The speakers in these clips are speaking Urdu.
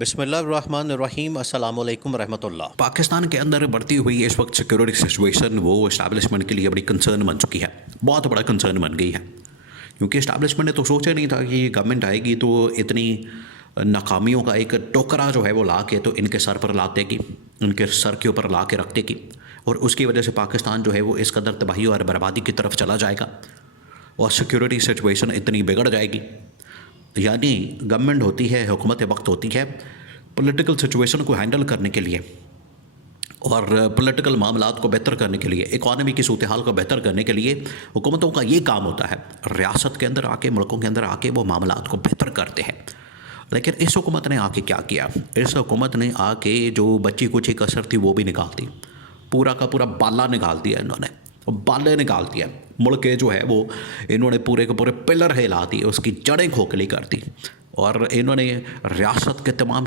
بسم اللہ الرحمن الرحیم، السلام علیکم ورحمۃ اللہ۔ پاکستان کے اندر بڑھتی ہوئی اس وقت سیکورٹی سچویشن وہ اسٹیبلشمنٹ کے لیے بڑی کنسرن بن چکی ہے، بہت بڑا کنسرن بن گئی ہے، کیونکہ اسٹیبلشمنٹ نے تو سوچا نہیں تھا کہ یہ گورنمنٹ آئے گی تو اتنی ناکامیوں کا ایک ٹوکرا جو ہے وہ لا کے تو ان کے سر پر لا دے گی، ان کے سر کے اوپر لا کے رکھ دے گی، اور اس کی وجہ سے پاکستان جو ہے وہ اس قدر تباہی اور بربادی کی طرف چلا جائے گا اور سیکورٹی سچویشن اتنی بگڑ جائے گی۔ یعنی گورنمنٹ ہوتی ہے، حکومت وقت ہوتی ہے پولیٹیکل سچویشن کو ہینڈل کرنے کے لیے اور پولیٹیکل معاملات کو بہتر کرنے کے لیے، اکانومی کی صورتحال کو بہتر کرنے کے لیے حکومتوں کا یہ کام ہوتا ہے، ریاست کے اندر آ کے، ملکوں کے اندر آ کے وہ معاملات کو بہتر کرتے ہیں۔ لیکن اس حکومت نے آ کے کیا کیا؟ اس حکومت نے آ کے جو بچی کچھ کسر تھی وہ بھی نکال دی، پورا کا پورا بالا نکال دیا انہوں نے، بالے نکال دیا، ملک کے جو ہے وہ انہوں نے پورے کے پورے پلر ہلا دی، اس کی جڑیں کھوکھلی کر دی، اور انہوں نے ریاست کے تمام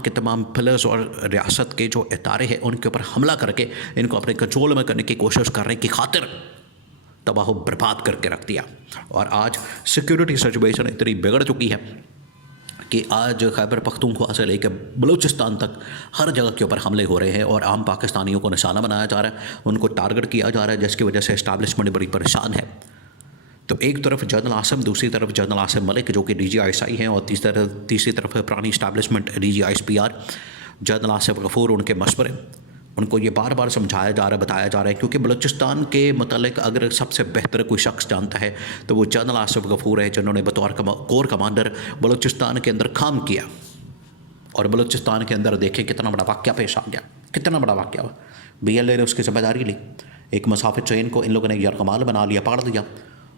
پلرز اور ریاست کے جو ادارے ہیں ان کے اوپر حملہ کر کے ان کو اپنے کنٹرول میں کرنے کی کوشش کرنے کی خاطر تباہ و برباد کر کے رکھ دیا۔ اور آج سیکورٹی سچویشن اتنی بگڑ چکی ہے کہ آج خیبر پختونخوا سے لے کے بلوچستان تک ہر جگہ کے اوپر حملے ہو رہے ہیں اور عام پاکستانیوں کو نشانہ بنایا جا رہا ہے، ان کو ٹارگٹ کیا جا رہا ہے، جس کی وجہ سے اسٹیبلشمنٹ بڑی پریشان ہے۔ تو ایک طرف جنرل عاصم، دوسری طرف جنرل عاصم ملک جو کہ DGI ہیں، اور تیسری طرف پرانی اسٹیبلشمنٹ DGI جنرل عاصم غفور، ان کے مشورے، ان کو یہ بار بار سمجھایا جا رہا ہے، بتایا جا رہا ہے، کیونکہ بلوچستان کے متعلق اگر سب سے بہتر کوئی شخص جانتا ہے تو وہ جنرل عاصم غفور ہے، جنہوں نے بطور کور کمانڈر بلوچستان کے اندر کام کیا، اور بلوچستان کے اندر دیکھیں کتنا بڑا واقعہ پیش آ گیا، کتنا بڑا واقعہ ہوا۔ BLA نے اس کی ذمہ داری لی، ایک مسافر ٹرین کو ان لوگوں نے یرغمال بنا لیا، پکڑ دیا،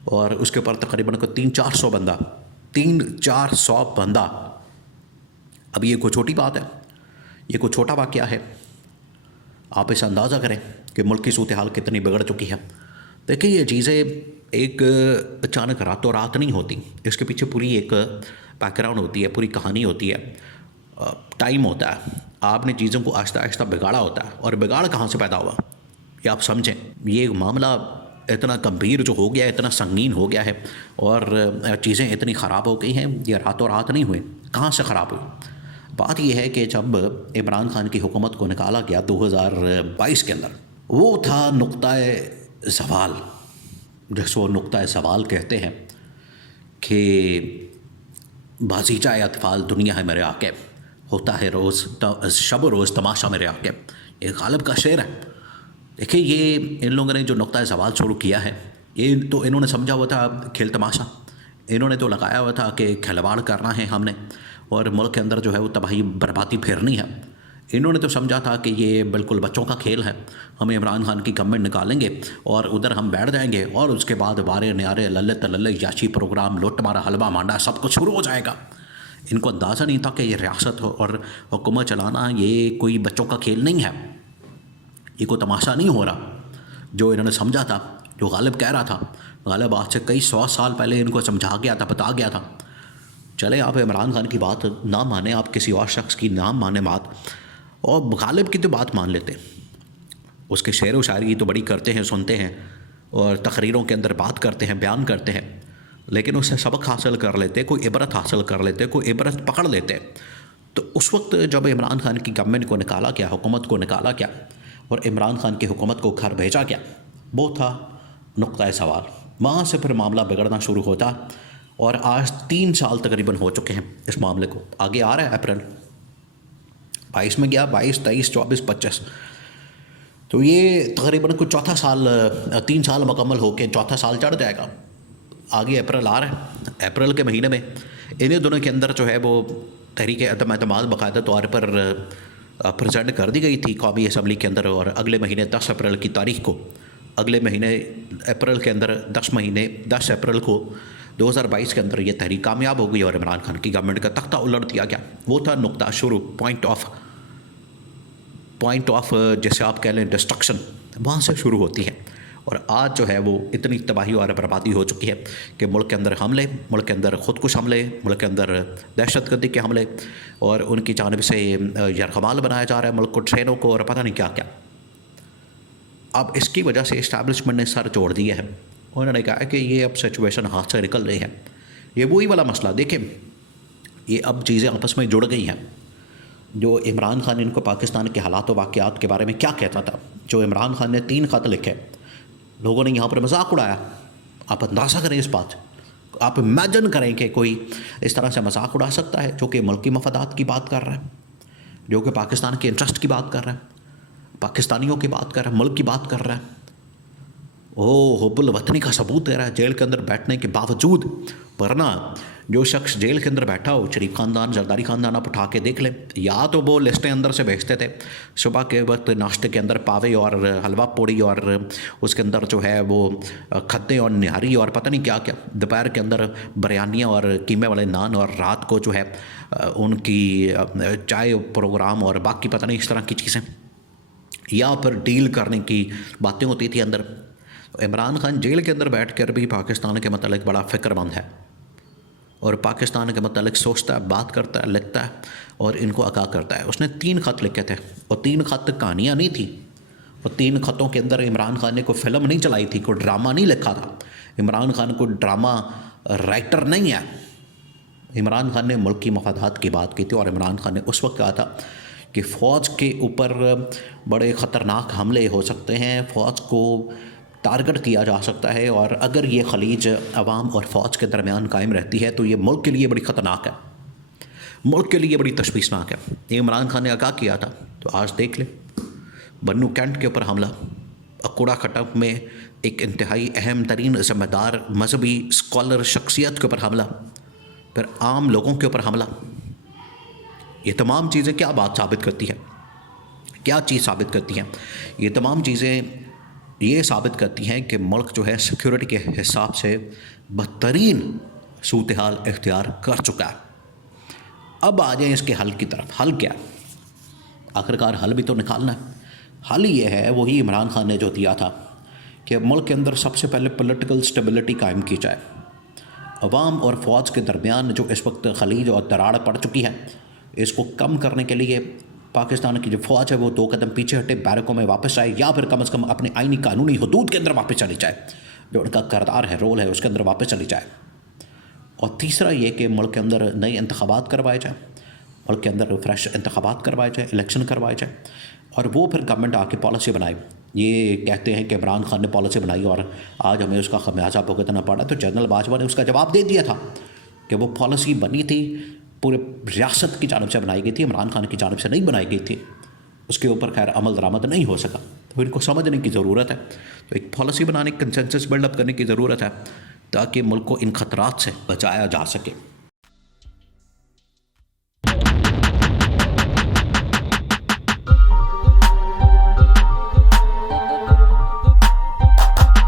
اور اس کے اوپر تقریباً 300-400 بندہ۔ اب یہ کوئی چھوٹی بات ہے، یہ کوئی چھوٹا واقعہ ہے؟ آپ اسے اندازہ کریں کہ ملک کی صورتحال کتنی بگڑ چکی ہے۔ دیکھیں یہ چیزیں ایک اچانک راتوں رات نہیں ہوتی، اس کے پیچھے پوری ایک بیک گراؤنڈ ہوتی ہے، پوری کہانی ہوتی ہے، ٹائم ہوتا ہے، آپ نے چیزوں کو آہستہ آہستہ بگاڑا ہوتا ہے، اور بگاڑ کہاں سے پیدا ہوا یہ آپ سمجھیں۔ یہ معاملہ اتنا گمبھیر جو ہو گیا ہے، اتنا سنگین ہو گیا ہے، اور چیزیں اتنی خراب ہو گئی ہیں، یہ راتوں رات نہیں ہوئے۔ کہاں سے خراب ہوئی؟ بات یہ ہے کہ جب عمران خان کی حکومت کو نکالا گیا 2022 کے اندر، وہ تھا نقطۂ زوال، جس کو نقطۂ زوال کہتے ہیں، کہ بازیچہ اطفال دنیا ہے میرے آقے، ہوتا ہے روز شب و روز تماشا میرے آقے، یہ غالب کا شعر ہے۔ دیکھیں یہ ان لوگوں نے جو نقطۂ زوال شروع کیا ہے، یہ تو انہوں نے سمجھا ہوا تھا کھیل تماشا، انہوں نے تو لگایا ہوا تھا کہ کھلواڑ کرنا ہے ہم نے، اور ملک کے اندر جو ہے وہ تباہی بربادی پھیرنی ہے۔ انہوں نے تو سمجھا تھا کہ یہ بالکل بچوں کا کھیل ہے، ہم عمران خان کی گورنمنٹ نکالیں گے اور ادھر ہم بیٹھ جائیں گے، اور اس کے بعد وارے نیارے للے تللے یاشی پروگرام، لوٹ مارا حلوہ مانڈا سب کچھ شروع ہو جائے گا۔ ان کو اندازہ نہیں تھا کہ یہ ریاست اور حکومت چلانا یہ کوئی بچوں کا کھیل نہیں ہے، یہ کوئی تماشا نہیں ہو رہا۔ جو انہوں نے سمجھا تھا، جو غالب کہہ رہا تھا، غالب آج سے کئی 100 سال پہلے ان کو سمجھا گیا تھا، بتا گیا تھا، چلے آپ عمران خان کی بات نہ مانیں، آپ کسی اور شخص کی نہ مانیں بات، اور غالب کی تو بات مان لیتے، اس کے شعر و شاعری تو بڑی کرتے ہیں، سنتے ہیں، اور تقریروں کے اندر بات کرتے ہیں، بیان کرتے ہیں، لیکن اس سے سبق حاصل کر لیتے، کوئی عبرت حاصل کر لیتے، کوئی عبرت پکڑ لیتے۔ تو اس وقت جب عمران خان کی گورنمنٹ کو نکالا گیا، حکومت کو نکالا گیا، اور عمران خان کی حکومت کو گھر بھیجا گیا، وہ تھا نقطۂ زوال۔ وہاں سے پھر معاملہ بگڑنا شروع ہوتا، اور آج 3 سال تقریباً ہو چکے ہیں اس معاملے کو، آگے آ رہا ہے اپریل 22 میں گیا، 22، 23، 24، 25، تو یہ تقریباً کچھ چوتھا سال، 3 سال مکمل ہو کے چوتھا سال چڑھ جائے گا۔ آگے اپریل آ رہا ہے، اپریل کے مہینے میں انہیں دونوں کے اندر جو ہے وہ تحریک عدم اعتماد باقاعدہ طور پر پریزنٹ کر دی گئی تھی قومی اسمبلی کے اندر، اور اگلے مہینے 10 اپریل کی تاریخ کو، اگلے مہینے اپریل کے اندر 10 اپریل کو 2022 کے اندر یہ تحریک کامیاب ہو گئی، اور عمران خان کی گورنمنٹ کا تختہ الٹ دیا گیا۔ وہ تھا نقطہ شروع، پوائنٹ آف جیسے آپ کہہ لیں ڈسٹرکشن، وہاں سے شروع ہوتی ہے، اور آج جو ہے وہ اتنی تباہی اور بربادی ہو چکی ہے کہ ملک کے اندر حملے، ملک کے اندر خودکش حملے، ملک کے اندر دہشت گردی کے حملے، اور ان کی جانب سے یرغمال بنایا جا رہا ہے ملک کو، ٹرینوں کو، اور پتہ نہیں کیا کیا۔ اب اس کی وجہ سے اسٹیبلشمنٹ نے سر جوڑ دیا ہے، انہوں نے کہا کہ یہ اب سچویشن ہاتھ سے نکل رہی ہے۔ یہ وہی والا مسئلہ، دیکھیں یہ اب چیزیں آپس میں جڑ گئی ہیں، جو عمران خان ان کو پاکستان کے حالات و واقعات کے بارے میں کیا کہتا تھا. جو عمران خان نے 3 خط لکھے, لوگوں نے یہاں پر مذاق اڑایا. آپ اندازہ کریں اس بات, آپ امیجن کریں کہ کوئی اس طرح سے مذاق اڑا سکتا ہے جو کہ ملکی مفادات کی بات کر رہا ہے, جو کہ پاکستان کے انٹرسٹ کی بات کر رہا ہے, پاکستانیوں کی بات کر رہا ہے, ملک کی بات کر رہا ہے. حب الوطنی کا ثبوت دے رہا ہے جیل کے اندر بیٹھنے کے باوجود. ورنہ جو شخص جیل کے اندر بیٹھا ہو, شریف خاندان, زرداری خاندان, آپ اٹھا کے دیکھ لیں, یا تو وہ لسٹیں اندر سے بھیجتے تھے صبح کے وقت ناشتے کے اندر پاوے اور حلوہ پوڑی اور اس کے اندر جو ہے وہ کھدے اور نہاری اور پتہ نہیں کیا کیا, دوپہر کے اندر بریانیاں اور قیمے والے نان, اور رات کو جو ہے ان کی چائے پروگرام اور باقی پتہ نہیں اس طرح کی چیزیں, یا پھر ڈیل کرنے کی باتیں ہوتی تھی اندر. عمران خان جیل کے اندر بیٹھ کر بھی پاکستان کے متعلق بڑا فکر مند ہے اور پاکستان کے متعلق سوچتا ہے, بات کرتا ہے, لکھتا ہے اور ان کو آگاہ کرتا ہے. اس نے 3 خط لکھے تھے, اور 3 خط کہانیاں نہیں تھیں, اور 3 خطوں کے اندر عمران خان نے کوئی فلم نہیں چلائی تھی, کوئی ڈرامہ نہیں لکھا تھا. عمران خان کوئی ڈرامہ رائٹر نہیں ہے. عمران خان نے ملک کی مفادات کی بات کی تھی, اور عمران خان نے اس وقت کہا تھا کہ فوج کے اوپر بڑے خطرناک حملے ہو سکتے ہیں, فوج کو ٹارگٹ کیا جا سکتا ہے, اور اگر یہ خلیج عوام اور فوج کے درمیان قائم رہتی ہے تو یہ ملک کے لیے بڑی خطرناک ہے, ملک کے لیے بڑی تشویشناک ہے. یہ عمران خان نے آگاہ کیا تھا. تو آج دیکھ لیں, بنو کینٹ کے اوپر حملہ, اکوڑا کھٹک میں ایک انتہائی اہم ترین ذمہ دار مذہبی اسکالر شخصیت کے اوپر حملہ, پھر عام لوگوں کے اوپر حملہ. یہ تمام چیزیں کیا بات ثابت کرتی ہے, کیا چیز ثابت کرتی ہیں؟ یہ تمام چیزیں یہ ثابت کرتی ہیں کہ ملک جو ہے سیکیورٹی کے حساب سے بدترین صورتحال اختیار کر چکا ہے. اب آ جائیں اس کے حل کی طرف. حل کیا ہے؟ آخرکار حل بھی تو نکالنا ہے. حل یہ ہے وہی عمران خان نے جو دیا تھا کہ ملک کے اندر سب سے پہلے پولیٹیکل سٹیبلٹی قائم کی جائے. عوام اور فوج کے درمیان جو اس وقت خلیج اور دراڑ پڑ چکی ہے, اس کو کم کرنے کے لیے پاکستان کی جو فوج ہے وہ 2 قدم پیچھے ہٹے, بیرکوں میں واپس آئے, یا پھر کم از کم اپنے آئینی قانونی حدود کے اندر واپس چلی جائے, جو ان کا کردار ہے, رول ہے, اس کے اندر واپس چلی جائے. اور تیسرا یہ کہ ملک کے اندر نئے انتخابات کروائے جائیں, ملک کے اندر فریش انتخابات کروائے جائیں, الیکشن کروائے جائیں, اور وہ پھر گورنمنٹ آ کے پالیسی بنائے. یہ کہتے ہیں کہ عمران خان نے پالیسی بنائی اور آج ہمیں اس کا خمیازہ بھگتنا پڑا. تو جنرل باجوہ نے اس کا جواب دے دیا تھا کہ وہ پالیسی بنی تھی, پورے ریاست کی جانب سے بنائی گئی تھی, عمران خان کی جانب سے نہیں بنائی گئی تھی. اس کے اوپر خیر عمل درآمد نہیں ہو سکا. تو ان کو سمجھنے کی ضرورت ہے. تو ایک پالیسی بنانے, کنسنسس بلڈ اپ کرنے کی ضرورت ہے تاکہ ملک کو ان خطرات سے بچایا جا سکے.